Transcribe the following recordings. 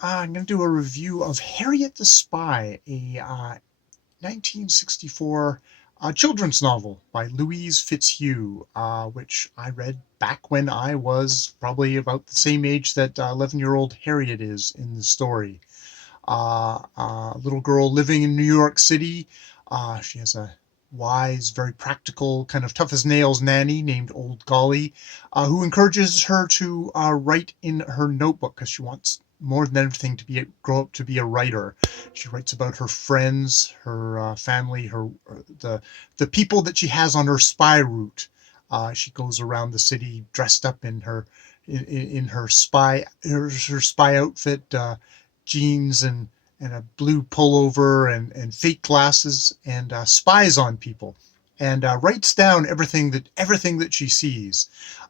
I'm going to do a review of Harriet the Spy, a 1964 children's novel by Louise Fitzhugh, which I read back when I was probably about the same age that 11-year-old Harriet is in the story. A little girl living in New York City. She has a wise, very practical, kind of tough as nails nanny named Old Golly, who encourages her to write in her notebook because she wants more than everything to grow up to be a writer. She writes about her friends, her family, the people that she has on her spy route. She goes around the city dressed up in her spy outfit, jeans and a blue pullover and fake glasses, and spies on people, and writes down everything that she sees.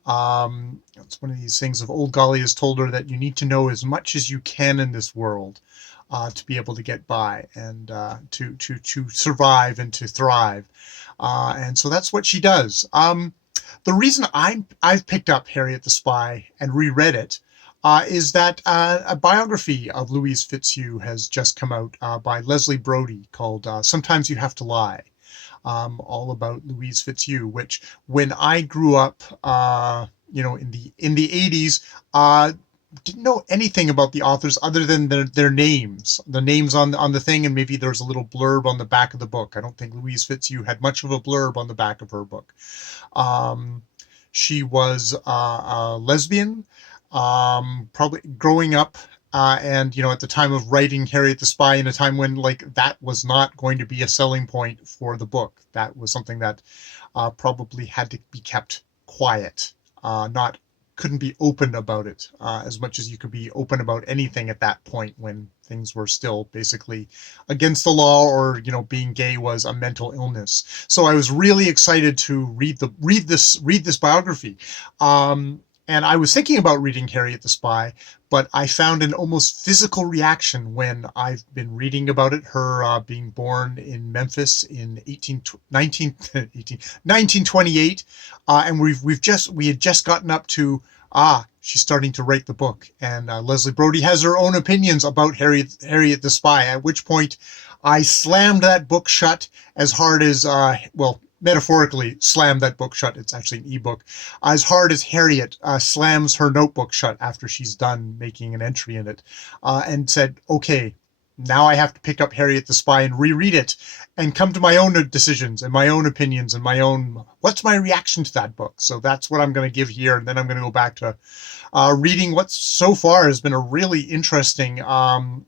It's one of these things of Old Golly has told her that you need to know as much as you can in this world to be able to get by and to survive and to thrive. And so that's what she does. The reason I've picked up Harriet the Spy and reread it is that a biography of Louise Fitzhugh has just come out by Leslie Brody called Sometimes You Have to Lie, all about Louise Fitzhugh, which when I grew up, in the 80s, didn't know anything about the authors other than their names, the names on the thing, and maybe there's a little blurb on the back of the book. I don't think Louise Fitzhugh had much of a blurb on the back of her book. She was a lesbian, probably growing up, and at the time of writing Harriet the Spy, in a time when that was not going to be a selling point for the book. That was something that probably had to be kept quiet, not couldn't be open about it as much as you could be open about anything at that point, when things were still basically against the law, or being gay was a mental illness. So I was really excited to read this biography. And I was thinking about reading Harriet the Spy, but I found an almost physical reaction when I've been reading about it. Her being born in Memphis in 1928, and we had just gotten up to she's starting to write the book, and Leslie Brody has her own opinions about Harriet the Spy. At which point, I slammed that book shut as hard as metaphorically slammed that book shut. It's actually an ebook. As hard as Harriet slams her notebook shut after she's done making an entry in it, and said, okay, now I have to pick up Harriet the Spy and reread it and come to my own decisions and my own opinions and what's my reaction to that book. So that's what I'm going to give here. And then I'm going to go back to reading what so far has been a really interesting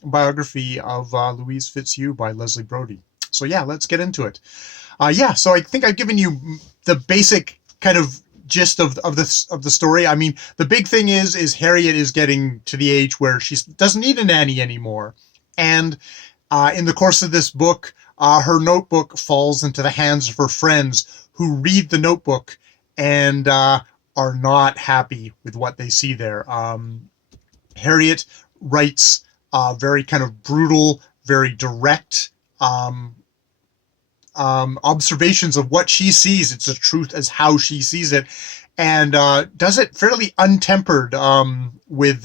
biography of Louise Fitzhugh by Leslie Brody. So yeah, let's get into it. So I think I've given you the basic kind of gist of the story. I mean, the big thing is Harriet is getting to the age where she doesn't need a nanny anymore. And in the course of this book, her notebook falls into the hands of her friends, who read the notebook and are not happy with what they see there. Harriet writes very kind of brutal, very direct observations of what she sees. It's the truth as how she sees it, and does it fairly untempered with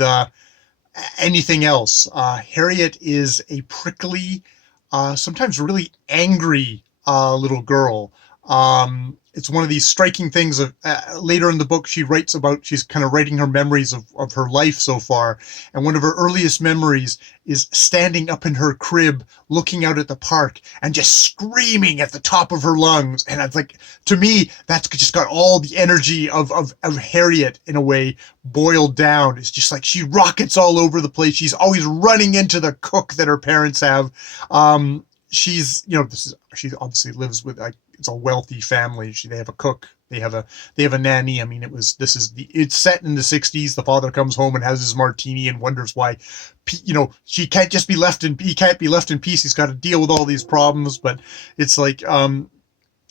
anything else. Harriet is a prickly, sometimes really angry little girl. It's one of these striking things of later in the book, she's kind of writing her memories of her life so far. And one of her earliest memories is standing up in her crib, looking out at the park and just screaming at the top of her lungs. And it's like, to me, that's just got all the energy of Harriet in a way boiled down. It's just like she rockets all over the place. She's always running into the cook that her parents have. She obviously lives with it's a wealthy family. They have a cook. They have a nanny. I mean, it's set in the 60s. The father comes home and has his martini and wonders why, he can't be left in peace. He's got to deal with all these problems. But it's like,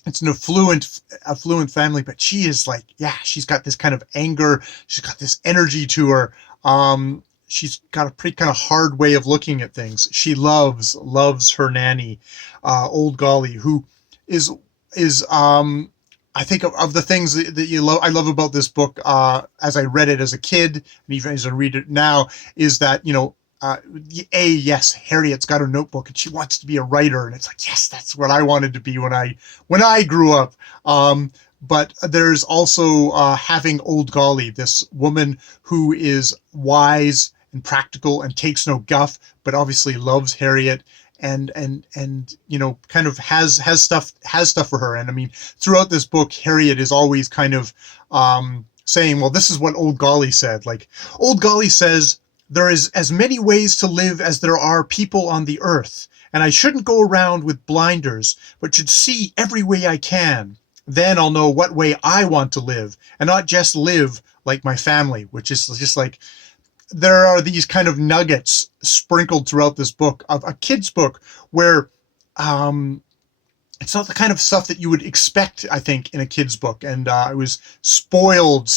it's an affluent family, but she is like, she's got this kind of anger. She's got this energy to her. She's got a pretty kind of hard way of looking at things. She loves her nanny, Old Golly, who is I think of the things that I love about this book, as I read it as a kid, and even as I read it now, is that, uh, yes, Harriet's got her notebook and she wants to be a writer, and it's like, yes, that's what I wanted to be when I grew up. Um, but there's also having Old Golly, this woman who is wise and practical and takes no guff, but obviously loves Harriet, and kind of has stuff for her. And I mean, throughout this book, Harriet is always kind of saying, well, this is what Old Golly said. Like, Old Golly says, there is as many ways to live as there are people on the earth, and I shouldn't go around with blinders, but should see every way I can. Then I'll know what way I want to live, and not just live like my family, which is just like, there are these kind of nuggets sprinkled throughout this book, of a kid's book, where um, it's not the kind of stuff that you would expect, I think, in a kid's book. And I was spoiled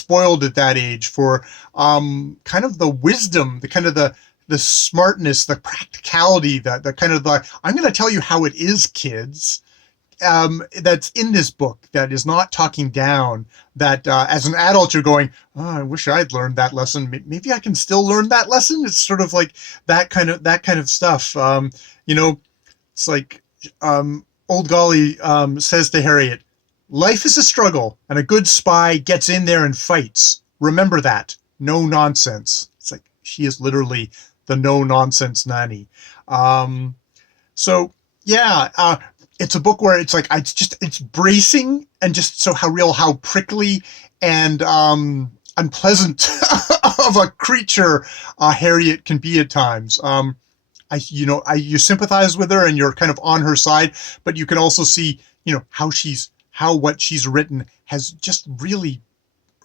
at that age for kind of the wisdom, the kind of the smartness, the practicality, the kind of the, I'm going to tell you how it is, kids, that's in this book, that is not talking down, that as an adult you're going, oh, I wish I'd learned that lesson. Maybe I can still learn that lesson. It's sort of like that kind of stuff. It's like, Old Golly says to Harriet, life is a struggle, and a good spy gets in there and fights. Remember that. No nonsense. It's like, she is literally the no nonsense nanny. So yeah, it's a book where it's like, it's bracing, and just so how prickly and unpleasant of a creature Harriet can be at times. You sympathize with her and you're kind of on her side, but you can also see, how what she's written has just really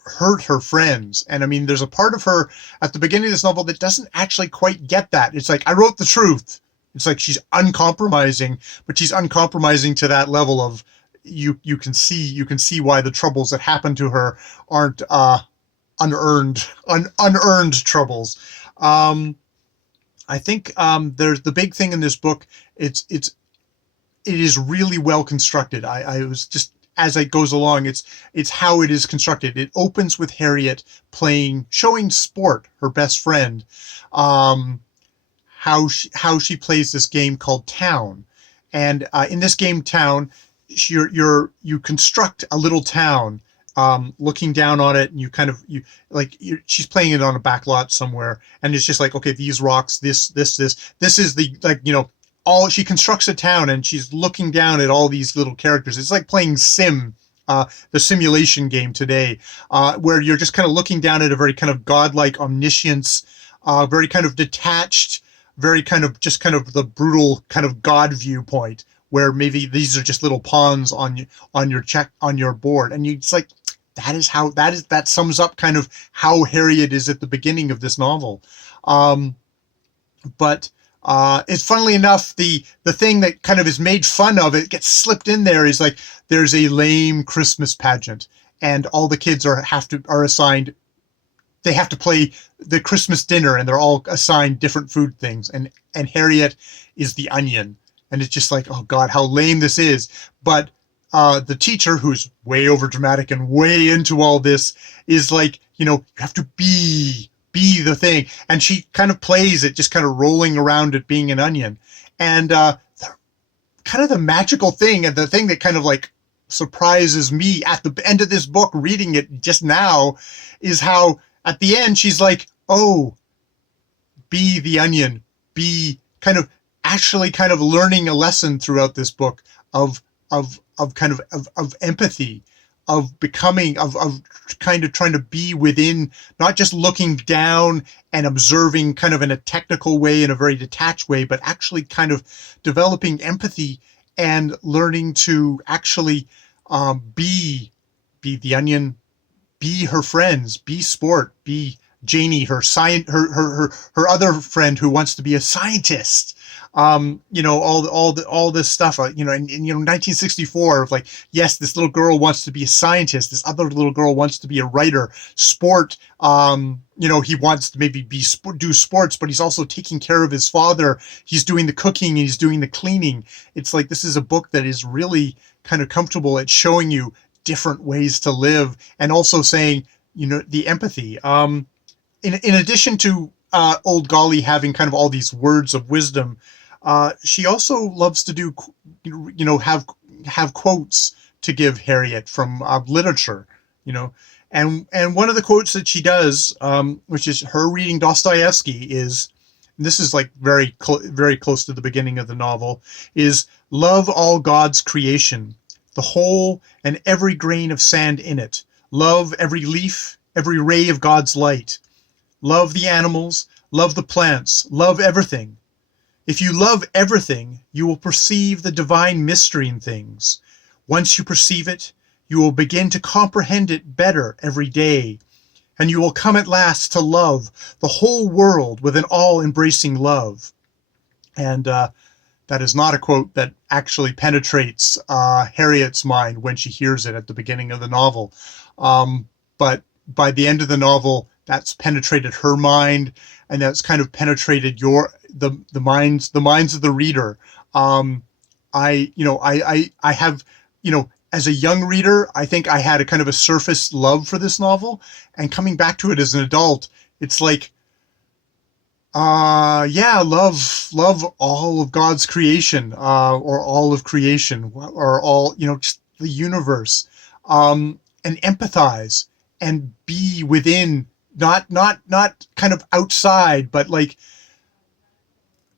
hurt her friends. And I mean, there's a part of her at the beginning of this novel that doesn't actually quite get that. It's like, I wrote the truth. It's like, she's uncompromising, but she's uncompromising to that level of, you can see why the troubles that happen to her aren't unearned troubles. I think there's the big thing in this book. It is really well constructed. I was just, as it goes along, it's how it is constructed. It opens with Harriet showing Sport, her best friend, how she plays this game called Town, and in this game Town, you construct a little town, looking down on it, and she's playing it on a back lot somewhere, and it's just like, okay, these rocks, this is the, like, all, she constructs a town, and she's looking down at all these little characters. It's like playing the simulation game today, where you're just kind of looking down at a very kind of godlike omniscience, very kind of detached, very kind of just kind of the brutal kind of God viewpoint, where maybe these are just little pawns on your board, and it's like, that sums up kind of how Harriet is at the beginning of this novel. But it's, funnily enough, the thing that kind of is made fun of, it gets slipped in there, is like, there's a lame Christmas pageant, and all the kids are assigned, they have to play the Christmas dinner, and they're all assigned different food things, and Harriet is the onion, and it's just like, oh God, how lame this is. But the teacher, who's way over dramatic and way into all this, is like, you have to be the thing, and she kind of plays it, just kind of rolling around it being an onion. And kind of the magical thing, and the thing that kind of like surprises me at the end of this book, reading it just now, is how at the end she's like, oh, be the onion, be kind of actually kind of learning a lesson throughout this book of kind of empathy, of becoming, of kind of trying to be within, not just looking down and observing kind of in a technical way, in a very detached way, but actually kind of developing empathy and learning to actually be the onion, be her friends, be Sport, be Janie, her other friend who wants to be a scientist. All this stuff, in 1964, of like, yes, this little girl wants to be a scientist, this other little girl wants to be a writer. Sport, he wants to maybe do sports, but he's also taking care of his father. He's doing the cooking and he's doing the cleaning. It's like, this is a book that is really kind of comfortable at showing you different ways to live, and also saying, the empathy. In addition to Old Golly having kind of all these words of wisdom, she also loves to do, have quotes to give Harriet from literature, you know. And one of the quotes that she does, which is her reading Dostoevsky, is, this is like very close to the beginning of the novel, is love all God's creation, the whole and every grain of sand in it. Love every leaf, every ray of God's light. Love the animals, love the plants, love everything. If you love everything, you will perceive the divine mystery in things. Once you perceive it, you will begin to comprehend it better every day, and you will come at last to love the whole world with an all-embracing love. And that is not a quote that actually penetrates Harriet's mind when she hears it at the beginning of the novel. But by the end of the novel, that's penetrated her mind, and that's kind of penetrated the minds of the reader. I have, as a young reader, I think I had a kind of a surface love for this novel, and coming back to it as an adult, it's like, love all of God's creation, or all of creation, or all, just the universe, and empathize and be within, not kind of outside, but like,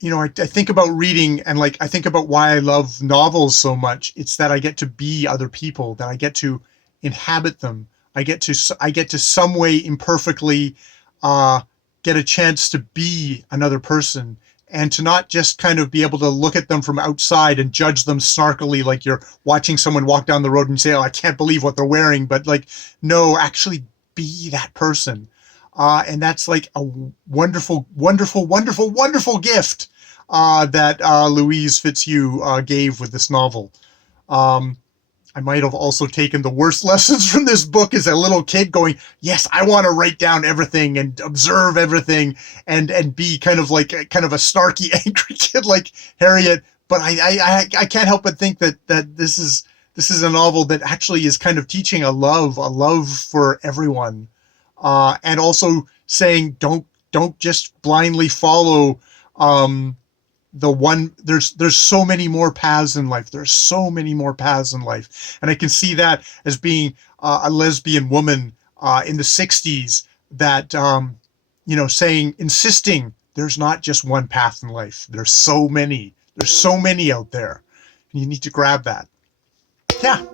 I think about reading, and like, I think about why I love novels so much. It's that I get to be other people, that I get to inhabit them. I get to some way imperfectly, get a chance to be another person, and to not just kind of be able to look at them from outside and judge them snarkily, like you're watching someone walk down the road and say, oh, I can't believe what they're wearing. But like, no, actually be that person. And that's like a wonderful, wonderful, wonderful, wonderful gift that Louise Fitzhugh gave with this novel. I might have also taken the worst lessons from this book as a little kid, going, yes, I want to write down everything and observe everything, and be kind of like a snarky, angry kid like Harriet. But I can't help but think that this is a novel that actually is kind of teaching a love for everyone, and also saying, don't just blindly follow the one. There's so many more paths in life. There's so many more paths in life, and I can see that as being a lesbian woman in the '60s, that insisting there's not just one path in life. There's so many. There's so many out there, and you need to grab that. Yeah.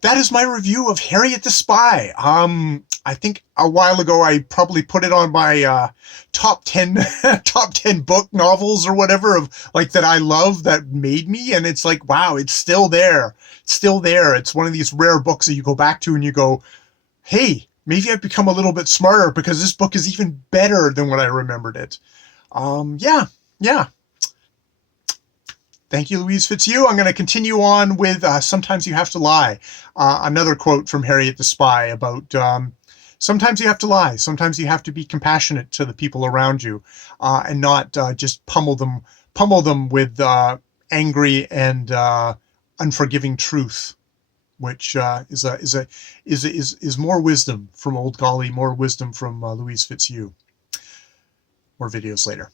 That is my review of Harriet the Spy. I think a while ago I probably put it on my top 10 book novels or whatever, of like that I love, that made me, and it's like, wow, it's still there. It's still there. It's one of these rare books that you go back to and you go, hey, maybe I've become a little bit smarter because this book is even better than what I remembered it. Yeah. Thank you, Louise Fitzhugh. I'm going to continue on with Sometimes You Have to Lie, another quote from Harriet the Spy about sometimes you have to lie. Sometimes you have to be compassionate to the people around you, and not just pummel them with angry and unforgiving truth, which is more wisdom from Old Golly, more wisdom from Louise Fitzhugh. More videos later.